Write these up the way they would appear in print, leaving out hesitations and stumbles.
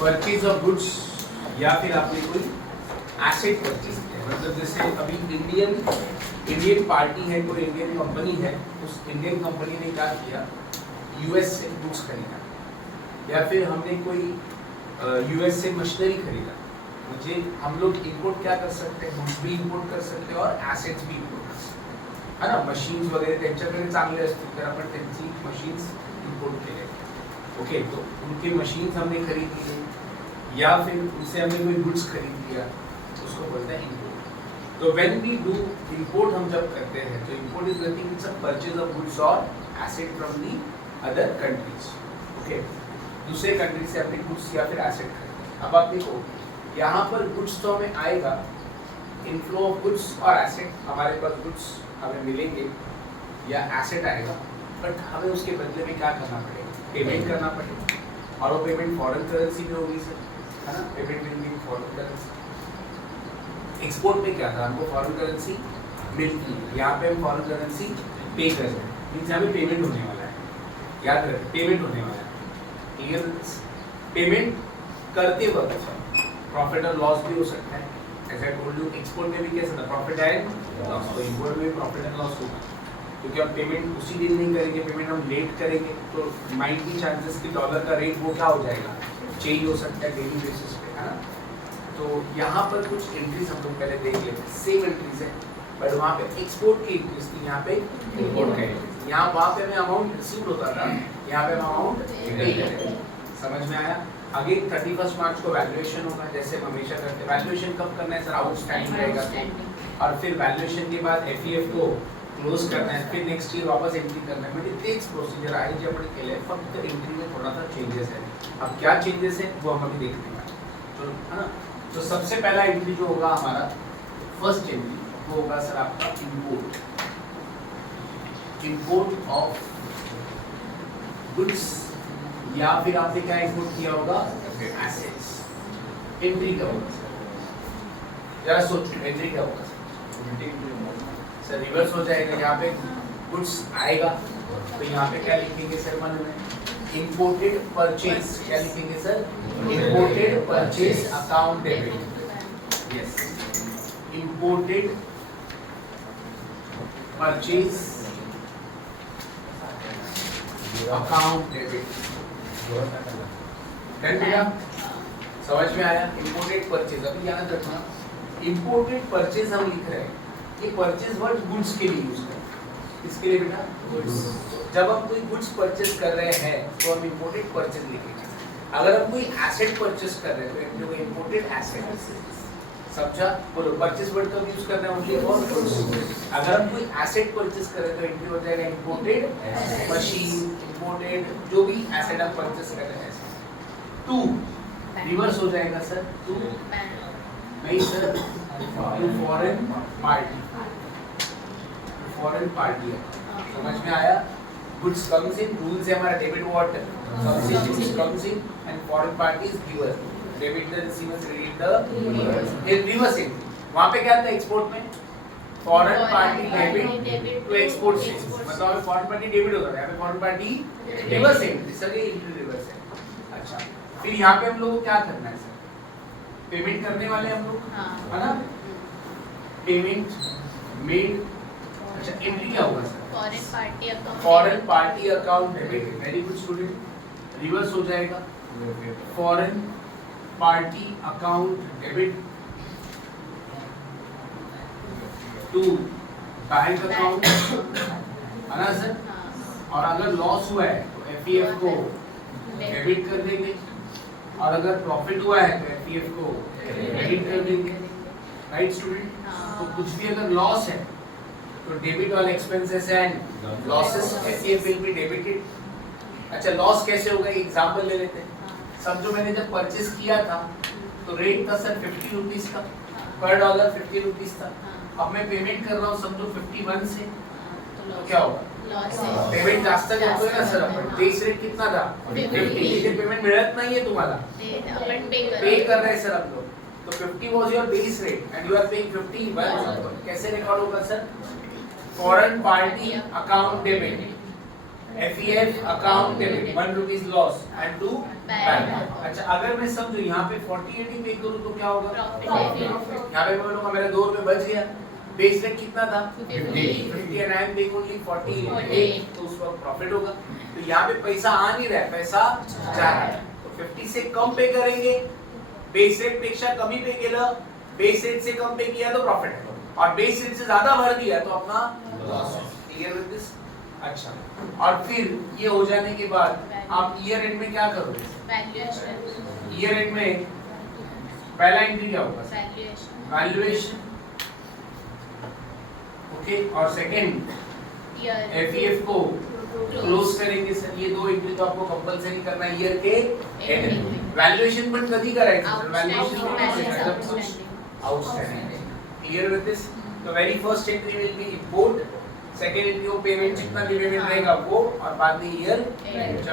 Purchase of goods या फिर आपने कोई एसेट परचेज किया, मतलब जैसे अभी इंडियन पार्टी है, कोई इंडियन कंपनी है, उस इंडियन कंपनी ने क्या किया, यूएस से गुड्स खरीदा, या फिर हमने कोई यूएस से मशीनरी खरीदा। मुझे हम लोग इंपोर्ट क्या कर सकते हैं, गुड्स भी इंपोर्ट कर सकते हैं और एसेट्स भी इंपोर्ट कर सकते हैं, है ना। मशीन्स वगैरे त्यांच्याकडे चांगले असतील तर आपण त्यांची मशीन्स इंपोर्ट केले, ओके। तो उनकी मशीन्स हमने खरीद ली या फिर उनसे हमने कोई गुड्स खरीद लिया, उसको बोलते हैं इंपोर्ट। तो व्हेन वी डू इंपोर्ट, हम जब करते हैं तो import is nothing, it's a purchase of goods और asset from the other countries, okay. दूसरे कंट्री से अपने गुड्स या फिर एसेट खरीदते। अब आप देखो यहाँ पर गुड्स तो हमें आएगा, इनफ्लो ऑफ गुड्स और एसेट, हमारे पास गुड्स हमें मिलेंगे या एसेट आएगा, बट हमें उसके बदले में क्या करना पड़ेगा, पेमेंट करना पड़ेगा, और वो पेमेंट फॉरेन करेंसी में होगी सर, है ना। Payment will be foreign currency. Export में क्या था, हमको फॉरेन करेंसी मिलती है, यहाँ पे हम फॉरेन करेंसी पे कर रहे हैं, मीन्स यहाँ पे पेमेंट होने वाला है, याद रखें पेमेंट होने वाला है, क्लियर। पेमेंट करते वक्त प्रॉफिट और लॉस भी हो सकता है, ऐसा टोल्ड यू। एक्सपोर्ट में भी कैसा था, प्रॉफिट एंड लॉस, तो इंपोर्ट में भी प्रॉफिट एंड लॉस होगा, क्योंकि हम पेमेंट उसी दिन नहीं करेंगे, पेमेंट हम लेट करेंगे, तो माइट भी चांसेस कि डॉलर का रेट वो क्या हो जाएगा, चेंज हो सकता है डेली बेसिस पे, है ना। तो यहाँ पर कुछ एंट्रीज हम लोग पहले देख लेते हैं, सेम एंट्रीज है, बट वहाँ पे एक्सपोर्ट की एंट्रीज थी, यहाँ पे इंपोर्ट का एंट्रीज। यहाँ वहाँ पे हमें अमाउंट रिसीव होता था, यहाँ पे हम अमाउंट पे करेंगे, समझ में आया। आगे 31 मार्च को वैल्यूएशन होगा, जैसे हम हमेशा करते हैं। वैल्यूएशन कब करना है सर, आउटस्टैंडिंग रहेगा तो, और फिर वैल्यूएशन के बाद एफईएफ को क्लोज करना है, फिर नेक्स्ट ईयर वापस एंट्री करना है, म्हणजे तेच प्रोसिजर आहे जे आपण केले, फक्त एंट्री में थोड़ा सा चेंजेस है। अब क्या चेंजेस है वो हम अभी देखते हैं, तो है ना। तो सबसे पहला एंट्री जो होगा हमारा, फर्स्ट एंट्री वो होगा सर आपका इंपोर्ट ऑफ गुड्स, या फिर आपने क्या इंपोर्ट किया होगा, एसेट्स। एंट्री क्या होगा जरा सोचो, एंट्री क्या होगा सर, रिवर्स हो जाएगा। यहाँ पे गुड्स आएगा तो यहाँ पे क्या लिखेंगे सर, मन में इंपोर्टेड परचेज, क्या लिखेंगे sir, imported purchase account debit, yes, imported purchase account debit. समझ में आया, इंपोर्टेड परचेज। अभी याद रखना, इंपोर्टेड परचेज हम लिख रहे हैं, ये परचेज वर्ड गुड्स के लिए यूज करते हैं, किसके लिए बेटा, गुड्स। जब हम कोई गुड्स परचेज कर रहे हैं तो हम इंपोर्टेड परचेज लिखेंगे। अगर हम कोई एसेट परचेज कर रहे हैं तो इंपोर्टेड एसेट, समझा। बोलो, परचेज वर्ड का यूज करना है ओनली फॉर गुड्स। अगर हम कोई एसेट परचेज कर रहे हैं तो एंट्री हो जाएगा इंपोर्टेड मशीन, इंपोर्टेड जो भी एसेट आप परचेज कर रहे हैं। टू रिवर्स हो जाएगा सर, टू नहीं sir, to foreign party, foreign party, समझ में आया। गुड्स कम्स इन, रूल्स है हमारा debit what comes in, goods comes in and foreign party is giver, debit the receivers credit the reverse in. वहां पे क्या था एक्सपोर्ट में, foreign party debit to export से, मतलब हमें फॉरेन पार्टी डेबिट होता है, यहाँ पे फॉरेन पार्टी रिवर्स इन, सर ये रिवर्स है। अच्छा, फिर यहाँ पे हम लोग को क्या करना है सर, पेमेंट करने वाले हम लोग, है ना, पेमेंट मेड। अच्छा, एंट्री क्या होगा sir, foreign party account debit, very good student. Reverse हो जाएगा foreign party account debit to bank account, है ना सर। और अगर लॉस हुआ है तो एफईएफ को डेबिट कर देंगे, और अगर प्रॉफिट हुआ है तो एफईएफ को क्रेडिट कर देंगे, राइट स्टूडेंट। तो कुछ भी अगर लॉस है तो debit all expenses and losses, FEF will be debited. अच्छा, लॉस कैसे होगा, एग्जांपल ले लेते हैं। समझो मैंने जब परचेज किया था तो रेट था सर 50 रुपीज का, पर डॉलर 50 रुपीज था। अब मैं पेमेंट कर रहा हूँ समझो 51 से, तो क्या होगा, पेमेंट जास्त करतोय ना सर आपण, बेस रेट कितना था 50, पेमेंट मिळत नाहीये तुम्हाला, पे कर रहे हैं सर आप लोग, तो 50 was your base rate and you are paying 51। कैसे रिकॉर्ड होगा sir, foreign party account debit FEF account debit 1 rupees loss and to bad. अच्छा अगर मैं समझू यहाँ पे 40/80 पे करूँ तो क्या होगा? यहाँ पे मैं बोलूँगा मेरा 2 रुपए बच गया। बेस रेट कितना था? 50 and I am paying only 48 तो उस वक्त प्रॉफिट होगा। तो यहाँ पे पैसा आ नहीं रहा है, पैसा जा रहा है। तो 50 से कम पे करेंगे, बेस रेट पेक्षा कमी पे केलं, बेस रेट से कम पे किया तो प्रॉफिट है, और बेस रेट से ज्यादा भर दिया तो अपना लॉस है। Clear with this? अच्छा और फिर ये हो जाने के बाद आप ईयर एंड में क्या करोगे? वैल्यूएशन। ईयर एंड में पहला एंट्री क्या होगा? वैल्यूएशन। ओके और सेकंड एफईएफ को क्लोज करेंगे। सर ये दो एंट्री तो आपको कंपलसरी करना है ईयर के एंड में। वैल्यूएशन पण कधी करायचं? Sir valuation outstanding. Clear with this? तो very first entry will be import, second entry वो पेमेंट जितना भी पेमेंट रहेगा वो, और बाद में ईयर एंड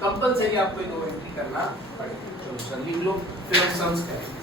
कंपलसरी आपको ये दो एंट्री करना पड़ेगा। चलो सर लिख लो फिर हम सम्स करेंगे।